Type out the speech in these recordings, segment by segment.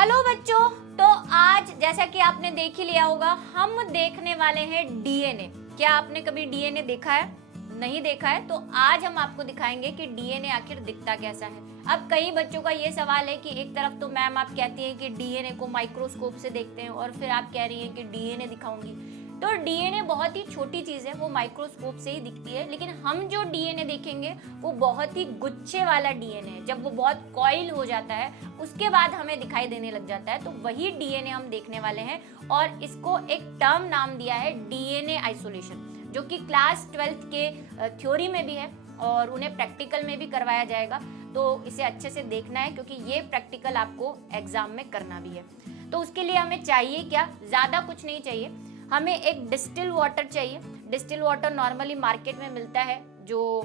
Hello बच्चों, तो आज जैसा कि आपने देख ही लिया होगा, हम देखने वाले हैं डीएनए। क्या आपने कभी डीएनए देखा है? नहीं देखा है तो आज हम आपको दिखाएंगे कि डीएनए आखिर दिखता कैसा है। अब कई बच्चों का ये सवाल है कि एक तरफ तो मैम आप कहती हैं कि डीएनए को माइक्रोस्कोप से देखते हैं और फिर आप कह रही हैं कि डीएनए दिखाऊंगी। तो डीएनए बहुत ही छोटी चीज है, वो माइक्रोस्कोप से ही दिखती है, लेकिन हम जो डीएनए देखेंगे वो बहुत ही गुच्छे वाला डीएनए है। जब वो बहुत कॉइल हो जाता है उसके बाद हमें दिखाई देने लग जाता है, तो वही डीएनए हम देखने वाले हैं। और इसको एक टर्म नाम दिया है डीएनए आइसोलेशन, जो कि क्लास 12th के थ्योरी में भी है और उन्हें प्रैक्टिकल में भी करवाया जाएगा। तो इसे अच्छे से देखना है क्योंकि ये प्रैक्टिकल आपको एग्जाम में करना भी है। तो उसके लिए हमें चाहिए क्या? ज़्यादा कुछ नहीं चाहिए, हमें एक डिस्टिल वाटर चाहिए। डिस्टिल वाटर नॉर्मली मार्केट में मिलता है जो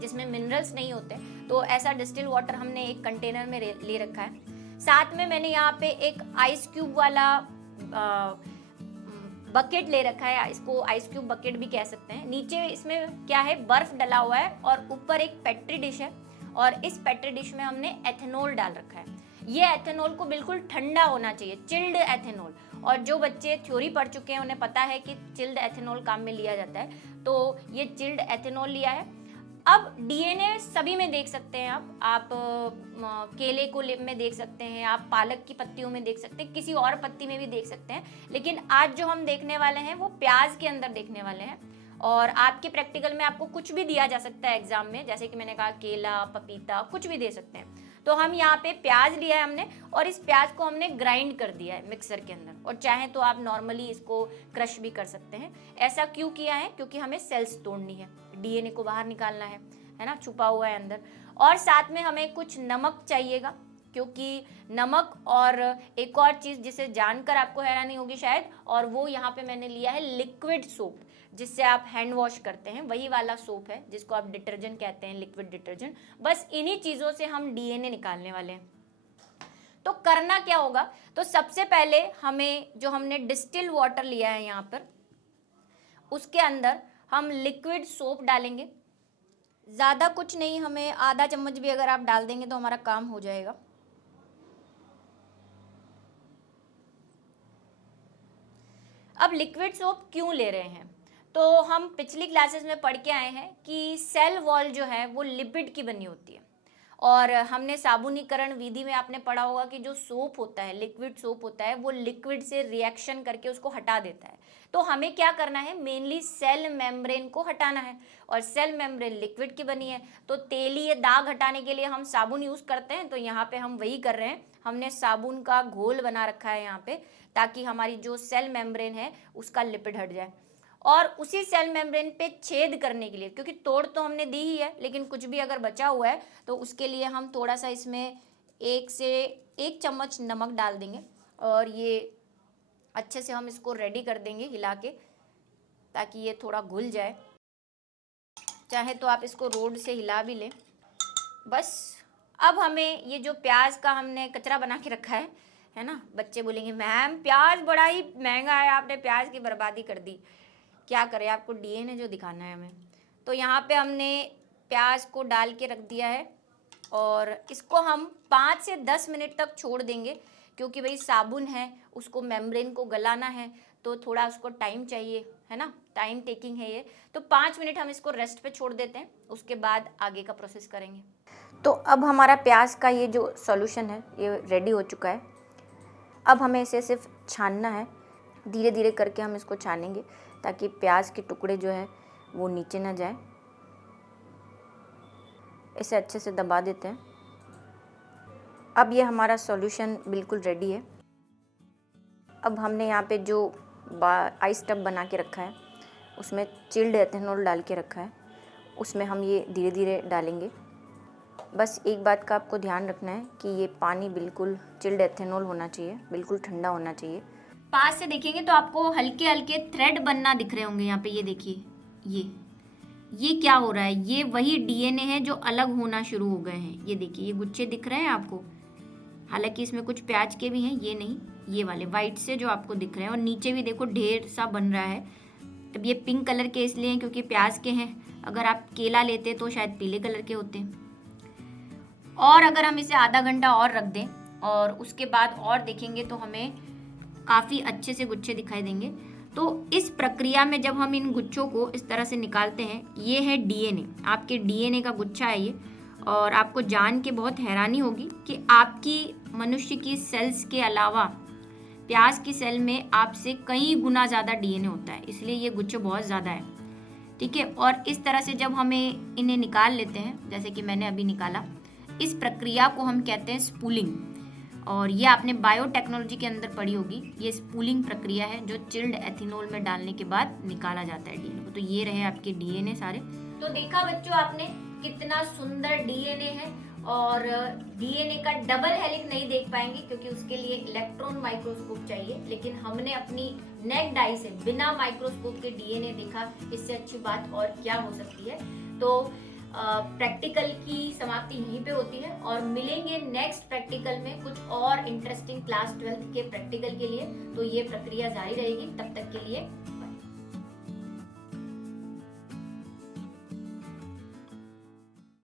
जिसमें मिनरल्स नहीं होते, तो ऐसा डिस्टिल वाटर हमने एक कंटेनर में ले रखा है। साथ में मैंने यहाँ पे एक आइस क्यूब वाला बकेट ले रखा है, इसको आइस क्यूब बकेट भी कह सकते हैं। नीचे इसमें क्या है, बर्फ डला हुआ है और ऊपर एक पेट्री डिश है और इस पेट्री डिश में हमने एथेनॉल डाल रखा है। ये एथेनॉल को बिल्कुल ठंडा होना चाहिए, चिल्ड एथेनॉल। और जो बच्चे थ्योरी पढ़ चुके हैं उन्हें पता है कि चिल्ड एथेनॉल काम में लिया जाता है, तो ये चिल्ड एथेनॉल लिया है। अब डीएनए सभी में देख सकते हैं आप केले को में देख सकते हैं, आप पालक की पत्तियों में देख सकते हैं, किसी और पत्ती में भी देख सकते हैं, लेकिन आज जो हम देखने वाले हैं वो प्याज के अंदर देखने वाले हैं। और आपके प्रैक्टिकल में आपको कुछ भी दिया जा सकता है एग्जाम में, जैसे कि मैंने कहा केला, पपीता, कुछ भी दे सकते हैं। तो हम यहाँ पे प्याज लिया है हमने और इस प्याज को हमने ग्राइंड कर दिया है मिक्सर के अंदर, और चाहे तो आप नॉर्मली इसको क्रश भी कर सकते हैं। ऐसा क्यों किया है? क्योंकि हमें सेल्स तोड़नी है, डीएनए को बाहर निकालना है ना, छुपा हुआ है अंदर। और साथ में हमें कुछ नमक चाहिएगा, क्योंकि नमक और एक और चीज़ जिसे जानकर आपको हैरानी होगी शायद, और वो यहाँ पे मैंने लिया है लिक्विड सोप, जिससे आप हैंड वॉश करते हैं, वही वाला सोप है जिसको आप डिटर्जेंट कहते हैं, लिक्विड डिटर्जेंट। बस इन्हीं चीज़ों से हम डीएनए निकालने वाले हैं। तो करना क्या होगा? तो सबसे पहले हमें जो हमने डिस्टिल वाटर लिया है यहाँ पर, उसके अंदर हम लिक्विड सोप डालेंगे। ज़्यादा कुछ नहीं, हमें आधा चम्मच भी अगर आप डाल देंगे तो हमारा काम हो जाएगा। अब लिक्विड सोप क्यों ले रहे हैं? तो हम पिछली क्लासेस में पढ़ के आए हैं कि सेल वॉल जो है वो लिपिड की बनी होती है, और हमने साबुनीकरण विधि में आपने पढ़ा होगा कि जो सोप होता है, लिक्विड सोप होता है, वो लिक्विड से रिएक्शन करके उसको हटा देता है। तो हमें क्या करना है? मेनली सेल मेम्ब्रेन को हटाना है, और सेल मेम्ब्रेन लिक्विड की बनी है, तो तेलीय दाग हटाने के लिए हम साबुन यूज़ करते हैं। तो यहाँ पे हम वही कर रहे हैं, हमने साबुन का घोल बना रखा है यहाँ पे, ताकि हमारी जो सेल मेम्ब्रेन है उसका लिपिड हट जाए। और उसी सेल मेम्ब्रेन पे छेद करने के लिए, क्योंकि तोड़ तो हमने दी ही है, लेकिन कुछ भी अगर बचा हुआ है तो उसके लिए हम थोड़ा सा इसमें 1 से 1 चम्मच नमक डाल देंगे, और ये अच्छे से हम इसको रेडी कर देंगे हिला के, ताकि ये थोड़ा घुल जाए। चाहे तो आप इसको रोड से हिला भी लें। बस अब हमें ये जो प्याज का हमने कचरा बना के रखा है ना, बच्चे बोलेंगे मैम प्याज बड़ा ही महंगा है, आपने प्याज की बर्बादी कर दी। क्या करें, आपको डीएनए जो दिखाना है हमें। तो यहाँ पे हमने प्याज को डाल के रख दिया है, और इसको हम 5 से 10 मिनट तक छोड़ देंगे, क्योंकि भाई साबुन है, उसको मेम्ब्रेन को गलाना है, तो थोड़ा उसको टाइम चाहिए, है ना, टाइम टेकिंग है ये। तो 5 मिनट हम इसको रेस्ट पे छोड़ देते हैं, उसके बाद आगे का प्रोसेस करेंगे। तो अब हमारा प्याज का ये जो सॉल्यूशन है ये रेडी हो चुका है। अब हमें इसे सिर्फ छानना है, धीरे धीरे करके हम इसको छानेंगे ताकि प्याज के टुकड़े जो है वो नीचे ना जाए। इसे अच्छे से दबा देते हैं। अब ये हमारा सॉल्यूशन बिल्कुल रेडी है। अब हमने यहाँ पे जो आइस टब बना के रखा है उसमें चिल्ड एथेनॉल डाल के रखा है, उसमें हम ये धीरे धीरे डालेंगे। बस एक बात का आपको ध्यान रखना है कि ये पानी बिल्कुल चिल्ड एथेनॉल होना चाहिए, बिल्कुल ठंडा होना चाहिए। पास से देखेंगे तो आपको हल्के हल्के थ्रेड बनना दिख रहे होंगे यहाँ पे, ये देखिए, ये क्या हो रहा है? ये वही डीएनए है जो अलग होना शुरू हो गए हैं। ये देखिए, ये गुच्छे दिख रहे हैं आपको, हालांकि इसमें कुछ प्याज के भी हैं, ये नहीं, ये वाले वाइट से जो आपको दिख रहे हैं। और नीचे भी देखो ढेर सा बन रहा है। अब ये पिंक कलर के इसलिए हैं क्योंकि प्याज के हैं, अगर आप केला लेते तो शायद पीले कलर के होते। और अगर हम इसे आधा घंटा और रख दें और उसके बाद और देखेंगे तो हमें काफ़ी अच्छे से गुच्छे दिखाई देंगे। तो इस प्रक्रिया में जब हम इन गुच्छों को इस तरह से निकालते हैं, ये है डीएनए, आपके डीएनए का गुच्छा है ये। और आपको जान के बहुत हैरानी होगी कि आपकी मनुष्य की सेल्स के अलावा प्याज की सेल में आपसे कई गुना ज़्यादा डीएनए होता है, इसलिए ये गुच्छे बहुत ज़्यादा है। ठीक है, और इस तरह से जब हमें इन्हें निकाल लेते हैं, जैसे कि मैंने अभी निकाला, इस प्रक्रिया को हम कहते हैं स्पूलिंग। और ये आपने बायोटेक्नोलॉजी के अंदर पढ़ी होगी, ये स्पूलिंग प्रक्रिया है जो चिल्ड एथिनॉल में डालने के बाद निकाला जाता है डीएनए को। तो ये रहे आपके डीएनए सारे। तो देखा बच्चों आपने कितना सुंदर डीएनए है। और डीएनए का डबल हेलिक्स नहीं देख पाएंगे क्योंकि उसके लिए इलेक्ट्रॉन माइक्रोस्कोप चाहिए, लेकिन हमने अपनी नेक्ड आई से बिना माइक्रोस्कोप के डीएनए देखा, इससे अच्छी बात और क्या हो सकती है। तो प्रैक्टिकल की समाप्ति यहीं पे होती है और मिलेंगे नेक्स्ट प्रैक्टिकल में कुछ और इंटरेस्टिंग क्लास 12 के प्रैक्टिकल के लिए। तो ये प्रक्रिया जारी रहेगी, तब तक के लिए